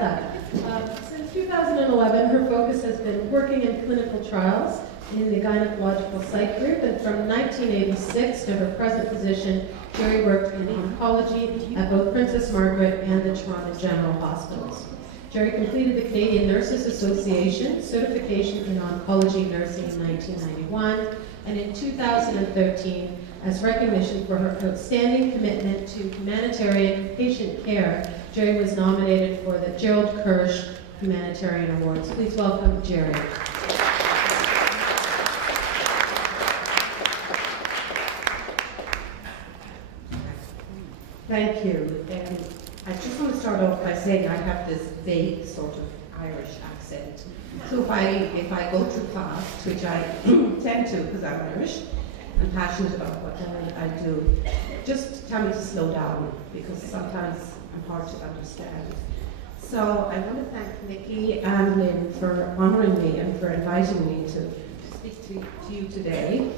Since 2011, her focus has been working in clinical trials in the gynecological psych group, and from 1986 to her present position, Jerry worked in oncology at both Princess Margaret and the Toronto General Hospitals. Jerry completed the Canadian Nurses Association certification in oncology nursing in 1991, and in 2013, as recognition for her outstanding commitment to humanitarian patient care, Jerry was nominated for the Gerald Kirsch Humanitarian Awards. Please welcome Jerry. Thank you. I just want to start off by saying I have this vague sort of Irish accent. So if I go to class, which I tend to because I'm Irish and passionate about what I do, just tell me to slow down because sometimes I'm hard to understand. So I want to thank Nikki and Lynn for honouring me and for inviting me to speak to you today.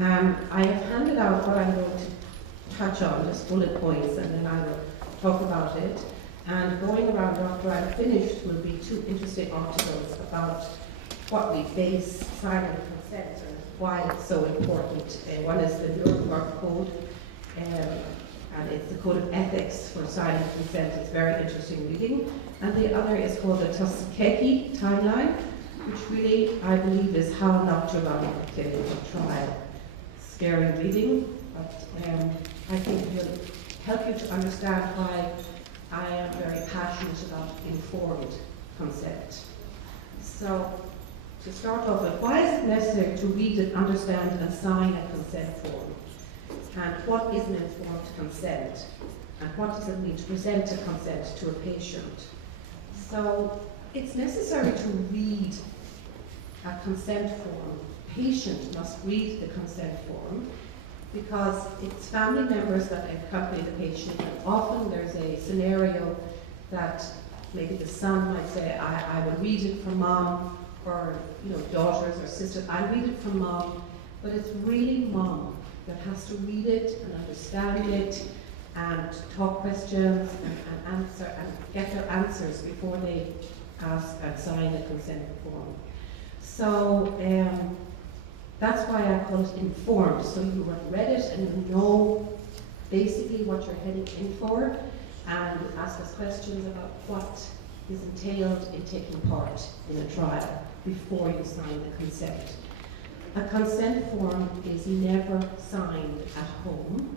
I have handed out what I'm going to touch on, just bullet points, and then I will talk about it. And going around after I'm finished will be two interesting articles about what we base silent consent and why it's so important. One is the Nuremberg Code, and it's the Code of Ethics for Silent Consent. It's very interesting reading. And the other is called the Tuskegee Timeline, which really, I believe, is how not to run a clinical trial. Scary reading, but I think it will help you to understand why I am very passionate about informed consent. So, to start off with, why is it necessary to read and understand and sign a consent form? And what is an informed consent? And what does it mean to present a consent to a patient? So, it's necessary to read a consent form. Patient must read the consent form because it's family members that accompany the patient, and often there's a scenario that maybe the son might say, I will read it from mom, or daughters or sisters, I read it from mom, but it's really mom that has to read it and understand it and talk questions and answer and get their answers before they ask and sign a consent form. So that's why I call it informed. So you have read it and you know basically what you're heading in for, and you ask us questions about what is entailed in taking part in a trial before you sign the consent. A consent form is never signed at home,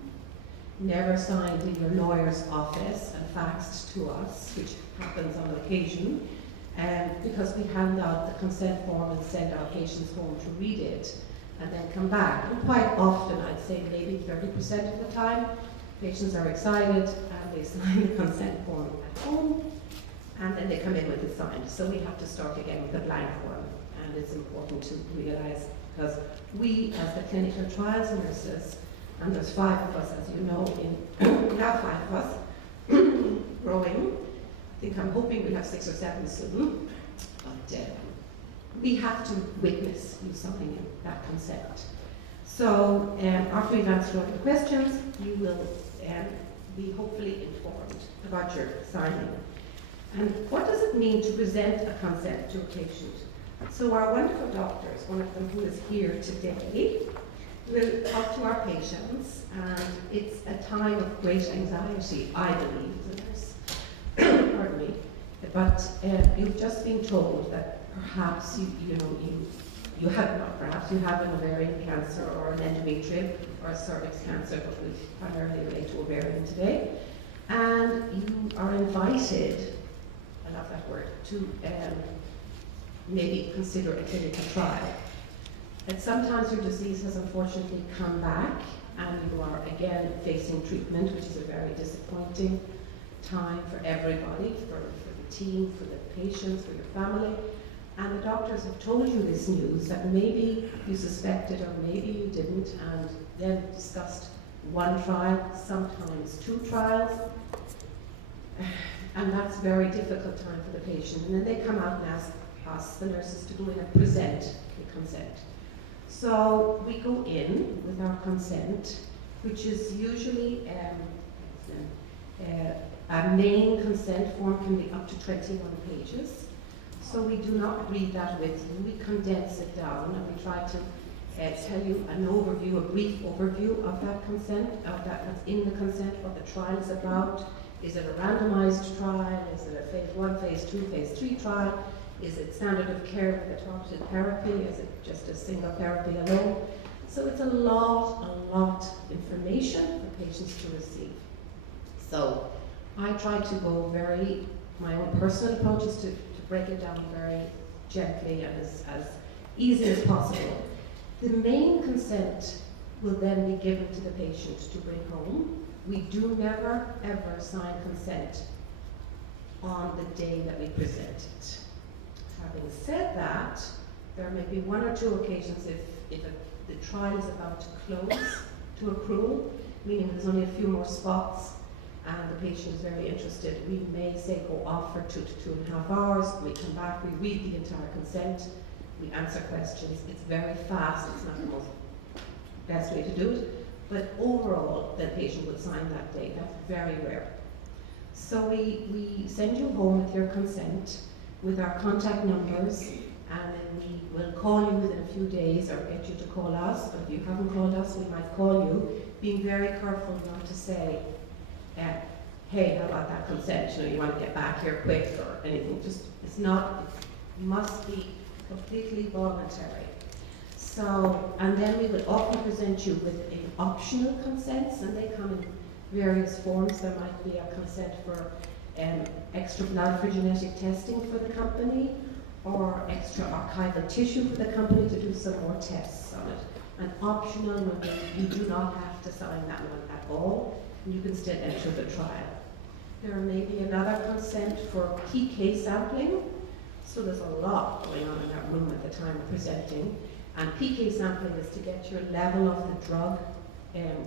never signed in your lawyer's office and faxed to us, which happens on occasion, because we hand out the consent form and send our patients home to read it and then come back. And quite often, I'd say maybe 30% of the time, patients are excited and they sign the consent form at home, and then they come in with it signed. So we have to start again with a blank form, and it's important to realize because we, as the clinical trials nurses, and there's 5 of us, as you know, now 5 of us, growing. I think I'm hoping we'll have 6 or 7 soon, but we have to witness you signing that consent. So after we've answered all the questions, you will be hopefully informed about your signing. And what does it mean to present a consent to a patient? So our wonderful doctors, one of them who is here today, will talk to our patients, and it's a time of great anxiety, I believe, as a nurse. Pardon me. But you've just been told that perhaps you have not, perhaps you have an ovarian cancer or an endometrial or a cervix cancer, but we primarily relate to ovarian today, and you are invited, I love that word, to maybe consider a clinical trial. And sometimes your disease has unfortunately come back and you are again facing treatment, which is a very disappointing time for everybody, for the team, for the patients, for your family. And the doctors have told you this news that maybe you suspected or maybe you didn't, and then discussed one trial, sometimes 2 trials. And that's a very difficult time for the patient. And then they come out and ask us, the nurses, to go in and present the consent. So we go in with our consent, which is usually A main consent form can be up to 21 pages. So we do not read that with you. We condense it down and we try to tell you an overview, a brief overview of that consent, of that what's in the consent, what the trial is about. Is it a randomized trial? Is it a phase 1, phase 2, phase 3 trial? Is it standard of care with a targeted therapy? Is it just a single therapy alone? So it's a lot information for patients to receive. So I try to go my own personal approach is to break it down very gently and as easy as possible. The main consent will then be given to the patient to bring home. We do never, ever sign consent on the day that we present it. Having said that, there may be 1 or 2 occasions if the trial is about to close to accrual, meaning there's only a few more spots and the patient is very interested, we may say go off for 2 to 2.5 hours, we come back, we read the entire consent, we answer questions. It's very fast, it's not the most best way to do it, but overall the patient would sign that day. That's very rare. So we send you home with your consent, with our contact numbers, and then we will call you within a few days or get you to call us. But if you haven't called us, we might call you, being very careful not to say, hey, how about that consent? You want to get back here quick or anything. Just, it must be completely voluntary. So, and then we would often present you with optional consents, and they come in various forms. There might be a consent for extra blood for genetic testing for the company, or extra archival tissue for the company to do some more tests on it. And optional would be you do not have to sign that one at all, and you can still enter the trial. There may be another consent for PK sampling. So there's a lot going on in that room at the time of presenting. And PK sampling is to get your level of the drug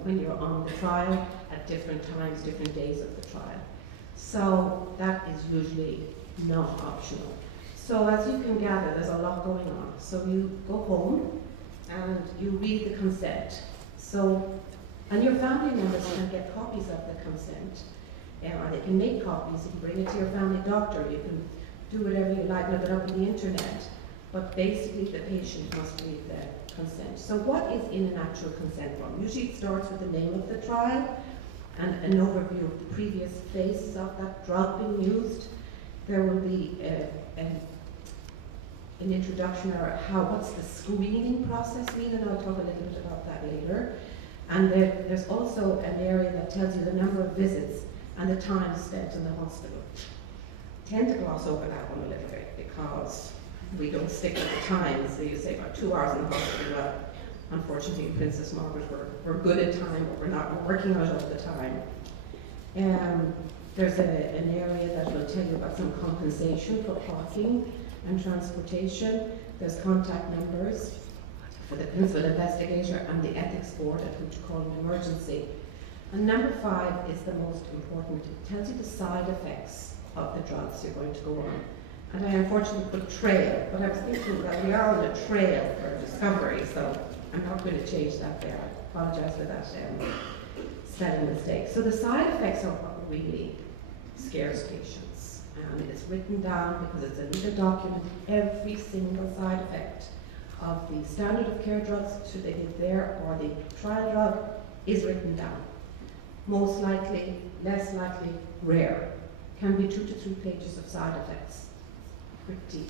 when you're on the trial at different times, different days of the trial. So that is usually not optional. So as you can gather, there's a lot going on. So you go home and you read the consent. So, and your family members can get copies of the consent, or they can make copies. You can bring it to your family doctor. You can do whatever you like, look it up on the internet. But basically, the patient must read the consent. So what is in an actual consent form? Usually it starts with the name of the trial and an overview of the previous phases of that drug being used. There will be an introduction or what's the screening process mean, and I'll talk a little bit about that later. And there's also an area that tells you the number of visits and the time spent in the hospital. Tend to gloss over that one a little bit because we don't stick with the time. So you say about 2 hours in the hospital. Well, unfortunately, in Princess Margaret, we're good at time, but we're not working out all the time. There's an area that will tell you about some compensation for parking and transportation. There's contact numbers for the principal investigator and the ethics board at which you call an emergency. And number 5 is the most important. It tells you the side effects of the drugs you're going to go on. And I unfortunately put trail, but I was thinking that we are on a trail for discovery, so I'm not going to change that there. I apologize for that spelling mistake. So the side effects are what really scares patients. And it's written down because it's a little document. Every single side effect of the standard of care drugs, should they be there, or the trial drug, is written down. Most likely, less likely, rare. Can be 2 to 3 pages of side effects. Pretty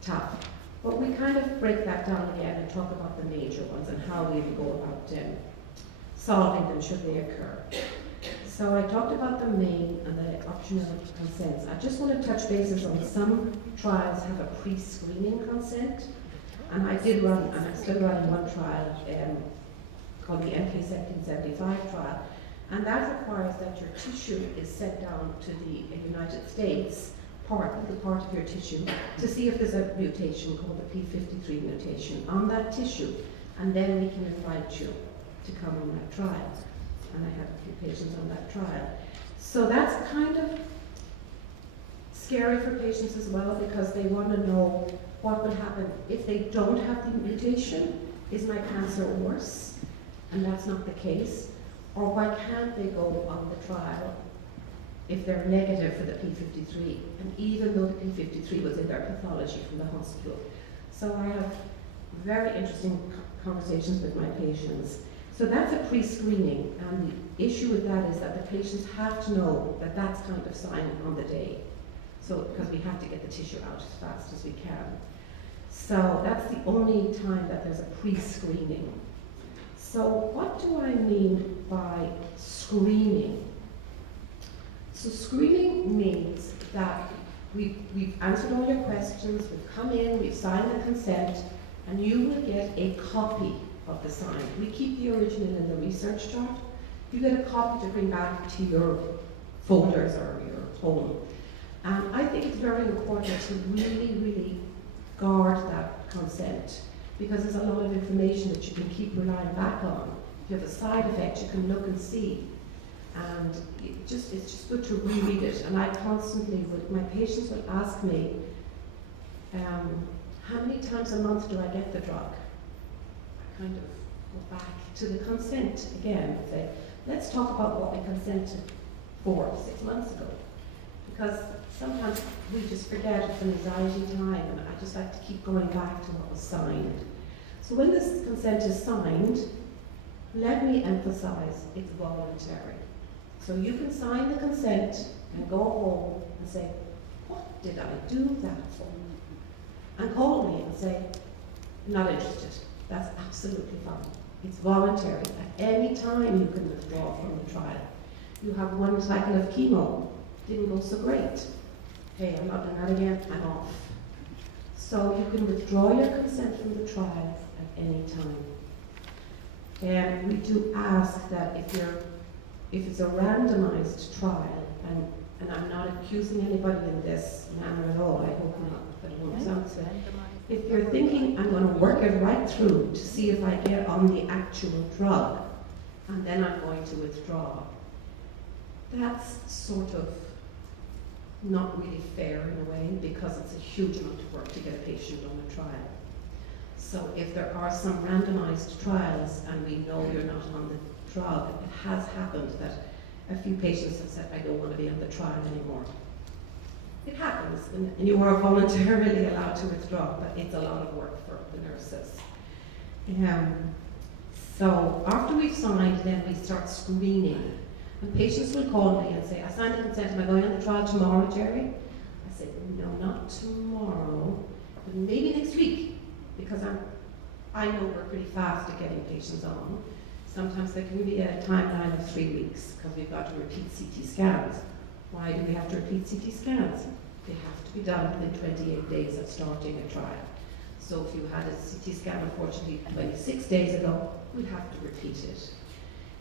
tough. But we kind of break that down again and talk about the major ones and how we go about solving them should they occur. So I talked about the main and the optional consents. I just want to touch bases on some trials have a pre-screening consent. And I did run, and I'm still running one trial called the MK1775 trial. And that requires that your tissue is sent down to the United States, part of your tissue, to see if there's a mutation called the P53 mutation on that tissue. And then we can invite you to come on that trial. And I have a few patients on that trial. So that's kind of scary for patients as well, because they want to know what will happen if they don't have the mutation. Is my cancer worse? And that's not the case. Or why can't they go on the trial if they're negative for the P53, and even though the P53 was in their pathology from the hospital. So I have very interesting conversations with my patients. So that's a pre-screening, and the issue with that is that the patients have to know that that's kind of sign on the day. So, because we have to get the tissue out as fast as we can. So that's the only time that there's a pre-screening. So what do I mean by screening? So screening means that we've answered all your questions, we've come in, we've signed the consent, and you will get a copy of the sign. We keep the original in the research chart. You get a copy to bring back to your folders or your home. And I think it's very important to really, really guard that consent, because there's a lot of information that you can keep relying back on. If you have a side effect, you can look and see. And it's just good to reread it. And I constantly my patients would ask me, how many times a month do I get the drug? I kind of go back to the consent again and say, let's talk about what we consented for 6 months ago. Because sometimes we just forget, it's an anxiety time, and I just like to keep going back to what was signed. So when this consent is signed, let me emphasize it's voluntary. So you can sign the consent and go home and say, what did I do that for? And call me and say, not interested. That's absolutely fine. It's voluntary. At any time you can withdraw from the trial. You have one cycle of chemo. Didn't go so great. Hey, I'm not doing that again, I'm off. So you can withdraw your consent from the trial at any time. And we do ask that if it's a randomized trial, and I'm not accusing anybody in this manner at all, I hope not, but it won't sound so. If you're thinking, I'm going to work it right through to see if I get on the actual drug, and then I'm going to withdraw, that's sort of not really fair in a way, because it's a huge amount of work to get a patient on a trial. So if there are some randomized trials and we know you're not on the drug, it has happened that a few patients have said, I don't want to be on the trial anymore. It happens, and you are voluntarily allowed to withdraw, but it's a lot of work for the nurses. So after we've signed, then we start screening. And patients will call me and say, I signed the consent, am I going on the trial tomorrow, Jerry? I said, no, not tomorrow, but maybe next week, because I know we're pretty fast at getting patients on. Sometimes there can be a timeline of 3 weeks, because we've got to repeat CT scans. Why do we have to repeat CT scans? They have to be done within 28 days of starting a trial. So if you had a CT scan, unfortunately, 26 days ago, we'd have to repeat it.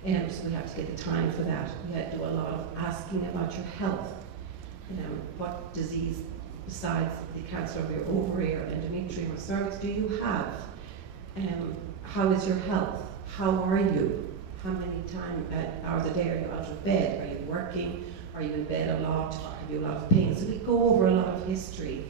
And so we have to get the time for that. We had to do a lot of asking about your health. What disease besides the cancer of your ovary or endometrium or cervix do you have? How is your health? How are you? How many hours a day are you out of bed? Are you working? Are you in bed a lot? Have you a lot of pain? So we go over a lot of history.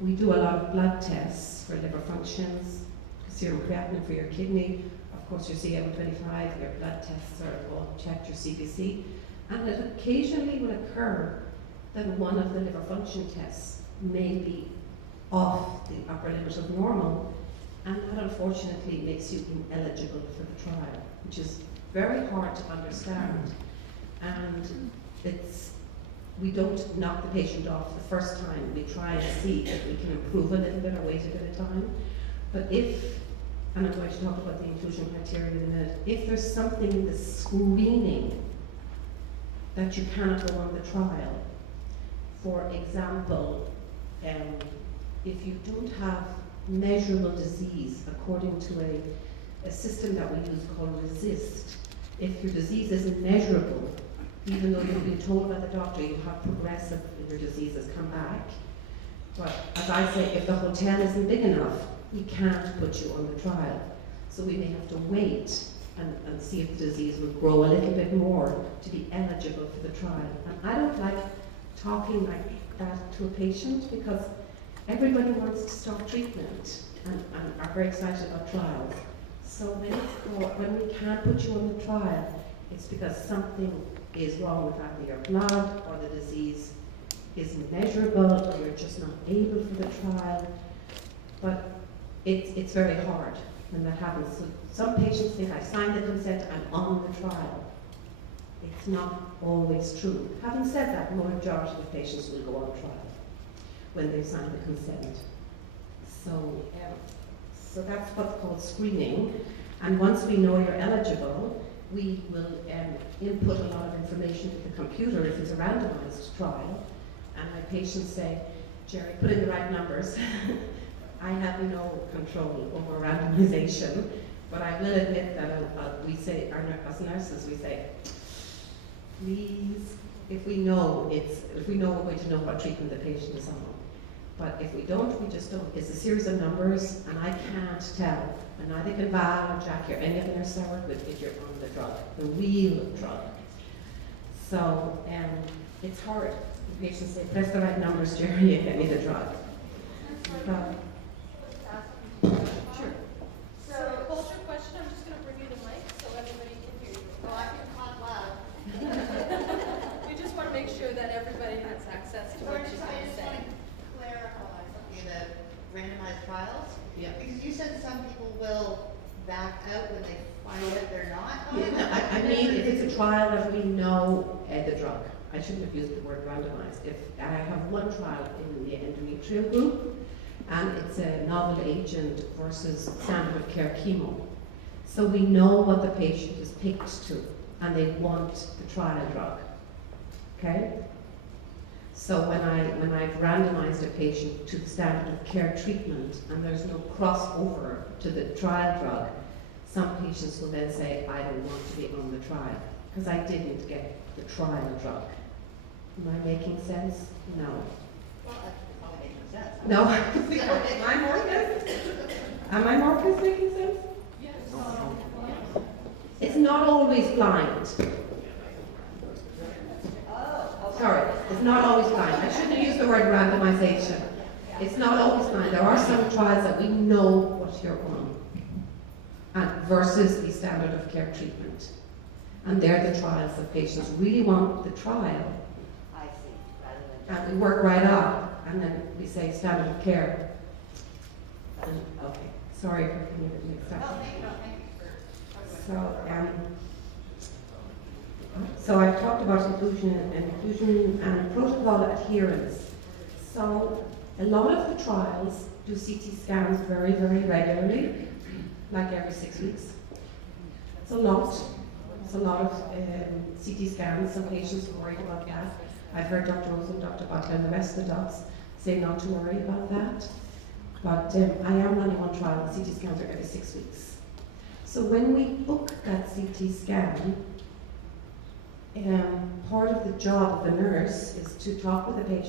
We do a lot of blood tests for liver functions, serum creatinine for your kidney, of course your CM25, your blood tests are all checked, your CBC. And it occasionally will occur that one of the liver function tests may be off the upper limit of normal, and that unfortunately makes you ineligible for the trial, which is very hard to understand. And we don't knock the patient off the first time. We try and see if we can improve a little bit or wait a bit of time. But and I'm going to talk about the inclusion criteria in a minute, if there's something in the screening that you cannot go on the trial, for example, if you don't have measurable disease according to a system that we use called RESIST, if your disease isn't measurable, even though you've been told by the doctor you have progressive, your disease has come back. But as I say, if the hotel isn't big enough, we can't put you on the trial. So we may have to wait and see if the disease will grow a little bit more to be eligible for the trial. And I don't like talking like that to a patient, because everybody wants to start treatment and are very excited about trials. So when we can't put you on the trial, it's because something is wrong with either your blood or the disease isn't measurable or you're just not able for the trial. But it's very hard when that happens. So some patients think, I signed the consent, I'm on the trial. It's not always true. Having said that, the majority of patients will go on trial when they sign the consent. So that's what's called screening. And once we know you're eligible, we will input a lot of information to the computer if it's a randomized trial. And my patients say, Jerry, put in the right numbers. I have no control over randomization, but I will admit that we say, as nurses, we say, please, if we know we're going to know what treatment the patient is on. But if we don't, we just don't. It's a series of numbers, and I can't tell. And neither can Val or Jackie or any of them are sour with if you're on the drug, the real drug. So it's hard. The patients say, press the right numbers, Jerry, you get me the drug. Sure. So, hold your question. I'm just going to bring you the mic so everybody can hear you. Well, I can talk loud. We just want to make sure that everybody has access to So what I you're just going to say. want to clarify something about randomized trials. Yeah. Because you said some people will back out when they find out they're not on Yeah, it. no, I mean, if it's a trial that we know the drug, I shouldn't have used the word randomized. If I have one trial in the endometrial group, and it's a novel agent versus standard of care chemo. So we know what the patient is picked to, and they want the trial drug. Okay? So when I've randomized a patient to the standard of care treatment, and there's no crossover to the trial drug, some patients will then say, I don't want to be on the trial, because I didn't get the trial drug. Am I making sense? No. Well, that's probably making sense. No. Am I Marcus? Am I Marcus making sense? Yes. It's not always blind. Oh, Sorry, it's not always blind. I shouldn't use the word randomization. It's not always blind. There are some trials that we know what you're on, and versus the standard of care treatment. And they're the trials that patients really want the trial, I see, rather than. and we work right up, and then we say standard of care. And, okay, sorry for getting it mixed No, up. thank you for. So I've talked about inclusion and protocol adherence. So a lot of the trials do CT scans very, very regularly, like every 6 weeks. It's a lot. It's a lot of CT scans. Some patients are worried about that. I've heard Dr. Rose and Dr. Butler and the rest of the docs say not to worry about that. But I am running one trial. The CT scans are every 6 weeks. So when we book that CT scan, part of the job of the nurse is to talk with the patient